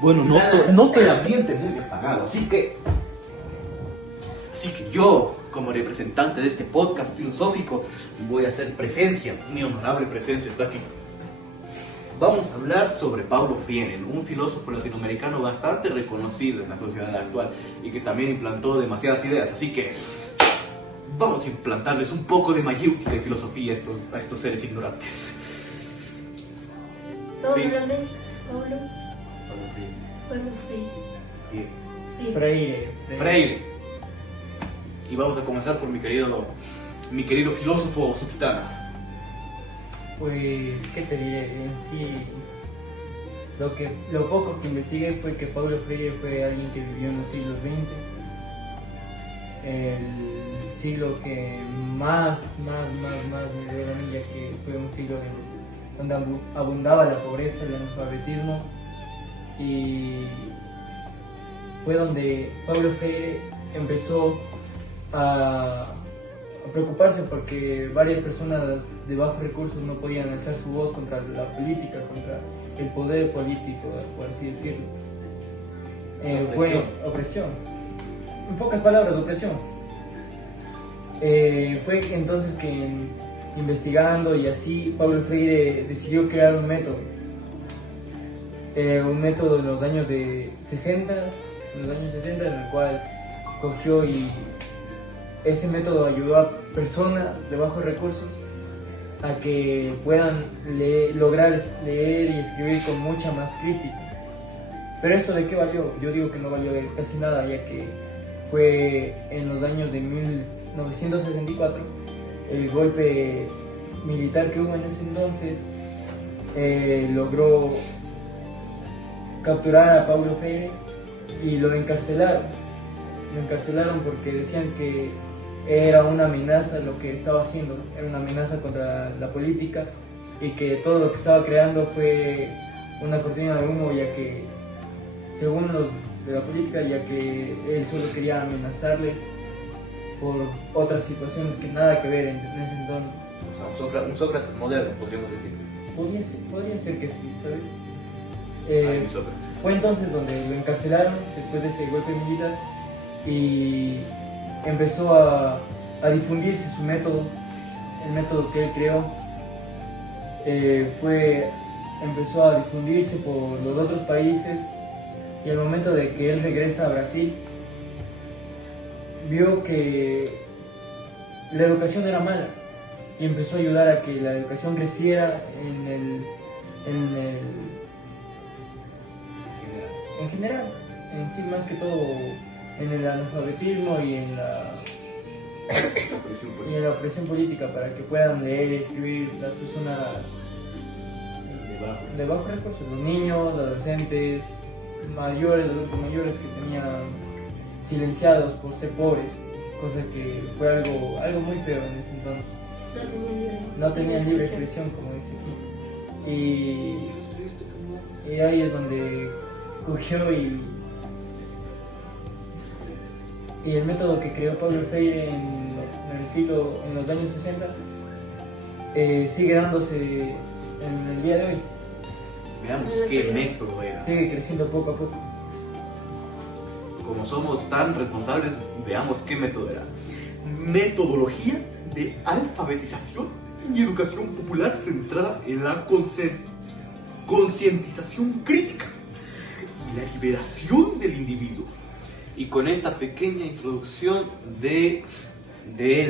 Bueno, noto el ambiente muy apagado, así que yo, como representante de este podcast filosófico, voy a hacer presencia, mi honorable presencia está aquí. Vamos a hablar sobre Paulo Freire, un filósofo latinoamericano bastante reconocido en la sociedad actual y que también implantó demasiadas ideas, así que vamos a implantarles un poco de mayéutica y filosofía a estos seres ignorantes. Vamos a hablar de Paulo Freire. Y vamos a comenzar por mi querido filósofo Subitana. Pues, ¿qué te diré? En sí, lo poco que investigué fue que Paulo Freire fue alguien que vivió en los siglos XX, el siglo que más me dio a mí, ya que fue un siglo donde abundaba la pobreza, el analfabetismo, y fue donde Paulo Freire empezó a preocuparse porque varias personas de bajos recursos no podían alzar su voz contra la política, contra el poder político, por así decirlo. Fue opresión. En pocas palabras, opresión. Fue entonces que investigando y así, Paulo Freire decidió crear un método en los años 60, en el cual cogió y ese método ayudó a personas de bajos recursos a que puedan lograr leer y escribir con mucha más crítica. Pero ¿esto de qué valió? Yo digo que no valió casi nada, ya que fue en los años de 1964 el golpe militar que hubo en ese entonces logró capturar a Paulo Freire y lo encarcelaron. Lo encarcelaron porque decían que era una amenaza lo que estaba haciendo, era una amenaza contra la política y que todo lo que estaba creando fue una cortina de humo, ya que, según los de la política, ya que él solo quería amenazarles por otras situaciones que nada que ver en ese entonces. O sea, un Sócrates moderno, podríamos decir. Podría ser que sí, ¿sabes? Sócrates. Fue entonces donde lo encarcelaron después de ese golpe militar y empezó a difundirse su método, el método que él creó. Empezó a difundirse por los otros países y al momento de que él regresa a Brasil vio que la educación era mala y empezó a ayudar a que la educación creciera en general, en sí, más que todo en el analfabetismo y en la opresión política, para que puedan leer y escribir las personas de bajo recursos, los niños, los adolescentes, mayores, los adultos mayores que tenían silenciados por ser pobres, cosa que fue algo muy feo en ese entonces. No tenían libre expresión, como dice aquí. Y ahí es donde cogió y el método que creó Paulo Freire en los años 60 sigue dándose en el día de hoy. Veamos qué método era. Sigue creciendo poco a poco. Como somos tan responsables, veamos qué método era. Metodología de alfabetización y educación popular centrada en la concientización crítica y la liberación del individuo. Y con esta pequeña introducción del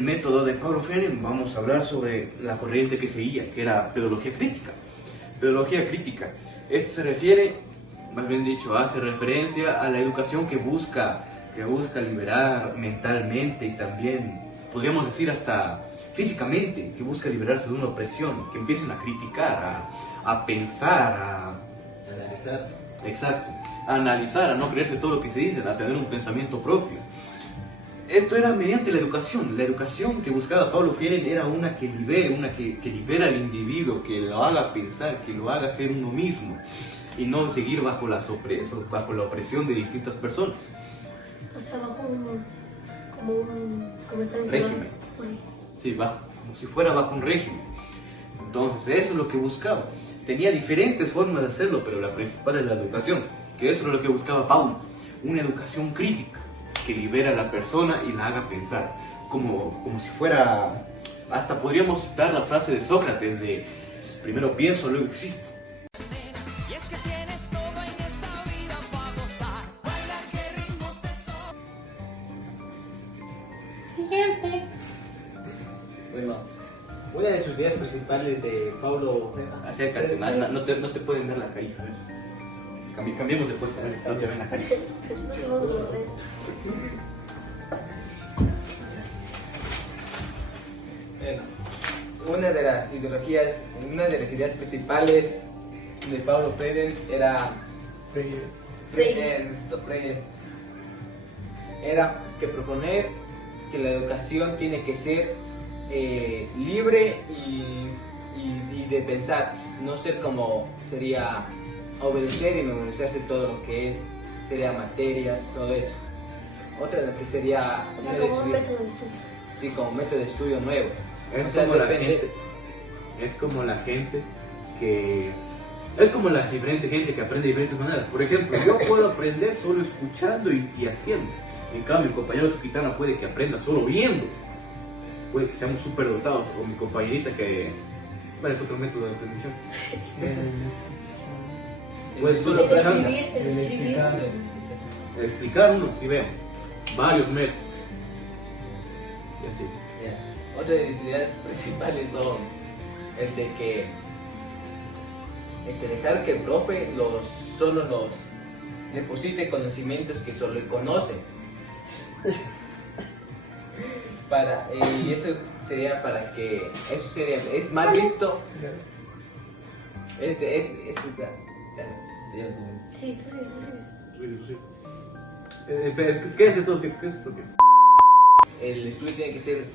método de Paulo Freire, vamos a hablar sobre la corriente que seguía, que era pedagogía crítica. Pedagogía crítica. Esto se refiere, más bien dicho, hace referencia a la educación que busca liberar mentalmente y también, podríamos decir, hasta físicamente, que busca liberarse de una opresión, que empiecen a criticar, a pensar, a analizar. Exacto, a analizar, a no creerse todo lo que se dice, a tener un pensamiento propio. Esto era mediante la educación que buscaba Paulo Freire era una que libere, una que libera al individuo, que lo haga pensar, que lo haga ser uno mismo y no seguir bajo la opresión de distintas personas. O sea, como estar en régimen. Sí, como si fuera bajo un régimen. Entonces, eso es lo que buscaba. Tenía diferentes formas de hacerlo, pero la principal es la educación. que eso es lo que buscaba Paulo, una educación crítica que libera a la persona y la haga pensar, como si fuera, hasta podríamos citar la frase de Sócrates de primero pienso, luego existo. Siguiente. Bueno, una de sus ideas principales de Paulo... Acércate, no te pueden ver la carita. Cambiemos de puesto, no te ven la carita. Bueno, una de las ideas principales de Paulo Freire era... Freire. Era que proponer que la educación tiene que ser libre y de pensar, no ser como sería obedecer y memorizarse todo lo que sería materias, todo eso. Otra de las que sería... como un método de estudio. Sí, como método de estudio nuevo. Es como la gente que... Es como la diferente gente que aprende de diferentes maneras. Por ejemplo, yo puedo aprender solo escuchando y haciendo. En cambio, mi compañero Sukitana puede que aprenda solo viendo. Puede que seamos súper dotados. O mi compañerita que... Bueno, es otro método de aprendizaje. Puede solo escuchando. Explicar uno, si veo. Varios métodos. Y así. Otra de las ideas principales son el de dejar que el profe solo nos deposite conocimientos que solo él conoce. Y eso sería para que es mal visto. Sí, Sí. Quédense todos, quédense todos. El estudio tiene que ser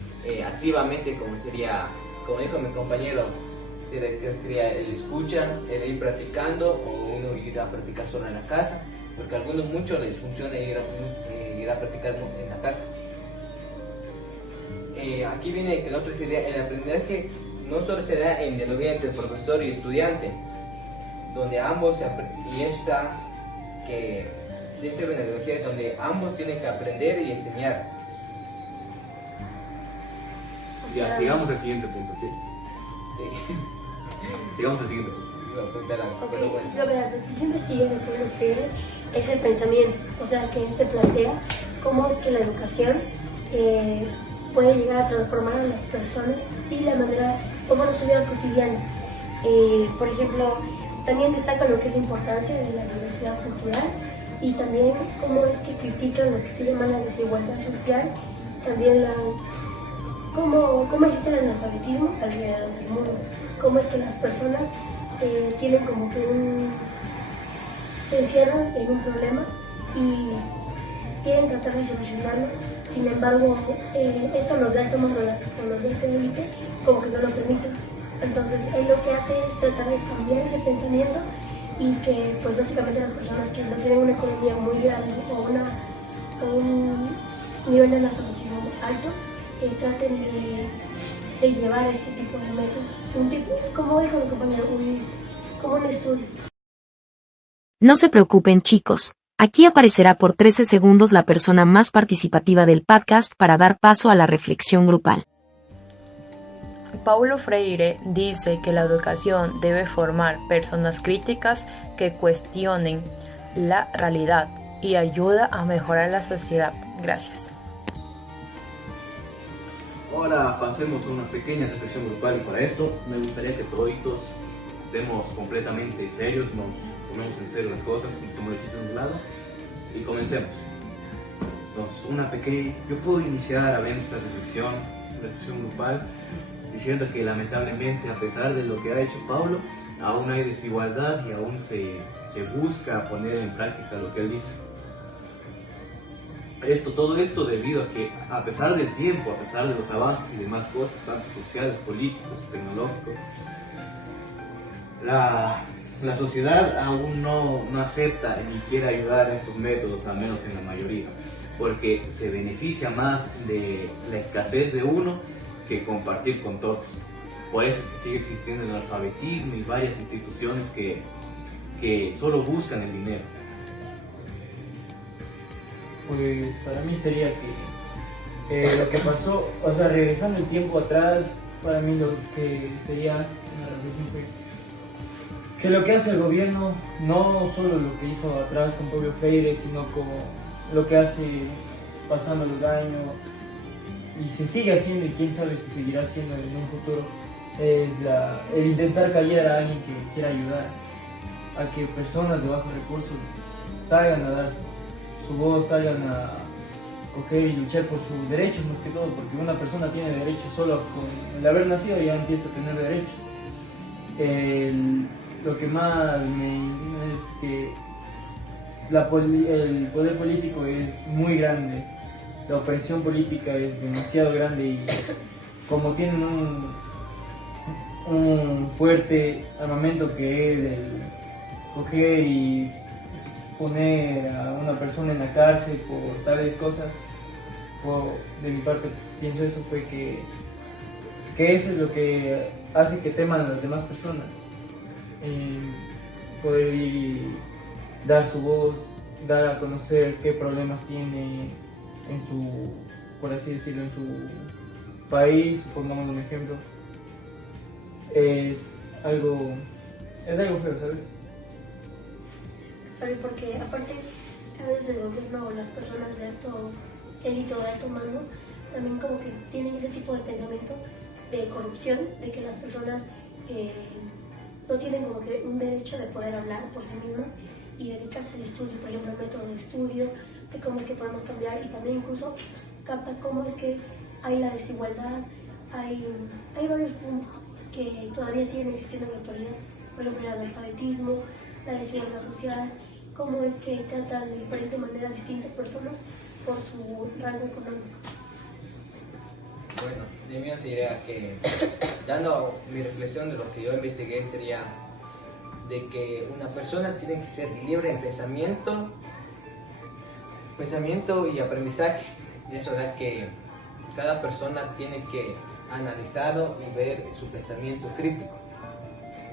activamente, como dijo mi compañero, sería el escuchar, el ir practicando o uno ir a practicar solo en la casa, porque a algunos muchos les funciona ir a practicar en la casa. Aquí viene que el otro sería el aprendizaje, no solo será en diálogo entre profesor y estudiante, donde ambos y esta que debe ser una ideología donde ambos tienen que aprender y enseñar. Ya, sigamos al siguiente punto, ¿sí? Sí. Sigamos al siguiente punto. Lo que yo investigué de Paulo Freire es el pensamiento, o sea que plantea cómo es que la educación puede llegar a transformar a las personas y la manera, su vida cotidiana. Por ejemplo, también destaca lo que es la importancia de la diversidad cultural y también cómo es que critican lo que se llama la desigualdad social, también cómo existe el analfabetismo alrededor del mundo, cómo es que las personas tienen como que se encierran en un problema y quieren tratar de solucionarlo, sin embargo esto los de alto mando o los de alta élite como que no lo permiten. Entonces él lo que hace es tratar de cambiar ese pensamiento y que pues básicamente las personas que no tienen una economía muy grande o un nivel de analfabetismo alto traten de llevar este tipo de método, como dijo mi compañero, como un estudio. No se preocupen, chicos, aquí aparecerá por 13 segundos la persona más participativa del podcast para dar paso a la reflexión grupal. Paulo Freire dice que la educación debe formar personas críticas que cuestionen la realidad y ayuda a mejorar la sociedad. Gracias. Ahora pasemos a una pequeña reflexión grupal y para esto me gustaría que toditos estemos completamente serios, nos tomemos en serio las cosas y como dijiste a un lado y comencemos. Entonces, yo puedo iniciar a ver nuestra reflexión grupal diciendo que lamentablemente a pesar de lo que ha hecho Paulo, aún hay desigualdad y aún se busca poner en práctica lo que él dice. Todo esto debido a que a pesar del tiempo, a pesar de los avances y demás cosas, tanto sociales, políticos, tecnológicos, la sociedad aún no acepta ni quiere ayudar a estos métodos, al menos en la mayoría, porque se beneficia más de la escasez de uno que compartir con todos. Por eso sigue existiendo el analfabetismo y varias instituciones que solo buscan el dinero. pues para mí sería que lo que pasó, o sea, regresando el tiempo atrás, para mí lo que sería una reflexión fue que lo que hace el gobierno, no solo lo que hizo atrás con Paulo Freire, sino como lo que hace pasando los años y se sigue haciendo, y quién sabe si seguirá haciendo en un futuro, es el intentar callar a alguien que quiera ayudar, a que personas de bajos recursos salgan a dar su voz, salgan a coger y luchar por sus derechos más que todo, porque una persona tiene derechos solo con el haber nacido, ya empieza a tener derechos. Lo que más me indigna es que el poder político es muy grande, la opresión política es demasiado grande, y como tienen un fuerte armamento que es el coger y poner a una persona en la cárcel por tales cosas, de mi parte pienso eso, fue que eso es lo que hace que teman a las demás personas. Poder ir y dar su voz, dar a conocer qué problemas tiene en su, por así decirlo, en su país, pongamos un ejemplo, es algo feo, ¿sabes? Porque aparte, a veces el gobierno o las personas de alto élite o de alto mando también como que tienen ese tipo de pensamiento de corrupción, de que las personas no tienen como que un derecho de poder hablar por sí mismas y dedicarse al estudio, por ejemplo, el método de estudio, de cómo es que podemos cambiar, y también incluso capta cómo es que hay la desigualdad, hay varios puntos que todavía siguen existiendo en la actualidad, por ejemplo, el analfabetismo, la desigualdad social, cómo es que tratan de diferente manera a distintas personas por su rango económico. Bueno, de mí sería que, dando mi reflexión de lo que yo investigué, sería de que una persona tiene que ser libre en pensamiento y aprendizaje. Y eso da que cada persona tiene que analizarlo y ver su pensamiento crítico,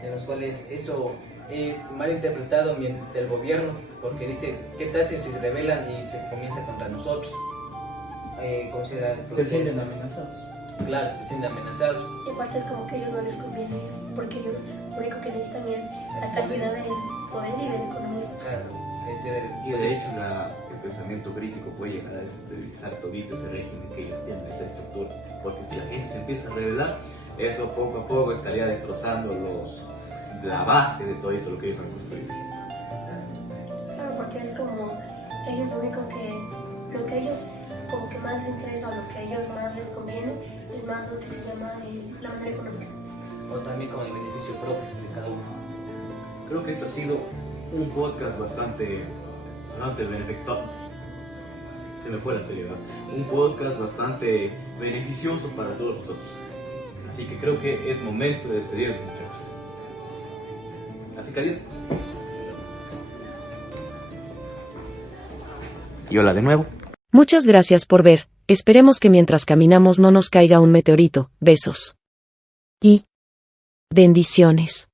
en los cuales eso es mal interpretado del gobierno, porque dice, ¿qué tal si se rebelan y se comienza contra nosotros? Se sienten amenazados. Claro, se sienten amenazados. Y aparte es como que a ellos no les conviene eso, porque ellos lo único que necesitan es la cantidad de poder y de economía. Claro, Y de hecho el pensamiento crítico puede llegar a desestabilizar todito ese régimen que ellos tienen, esa estructura, porque si la gente se empieza a rebelar, eso poco a poco estaría destrozando la base de todo lo que ellos han construido. Claro, porque es como ellos lo que ellos como que más les interesa o lo que a ellos más les conviene es más lo que se llama la manera económica. O también con el beneficio propio de cada uno. Creo que este ha sido un podcast bastante beneficioso. Se me fue la seriedad. Un podcast bastante beneficioso para todos nosotros. Así que creo que es momento de despedirnos, muchachos. Así que adiós. Y hola de nuevo. Muchas gracias por ver. Esperemos que mientras caminamos no nos caiga un meteorito. Besos. Y bendiciones.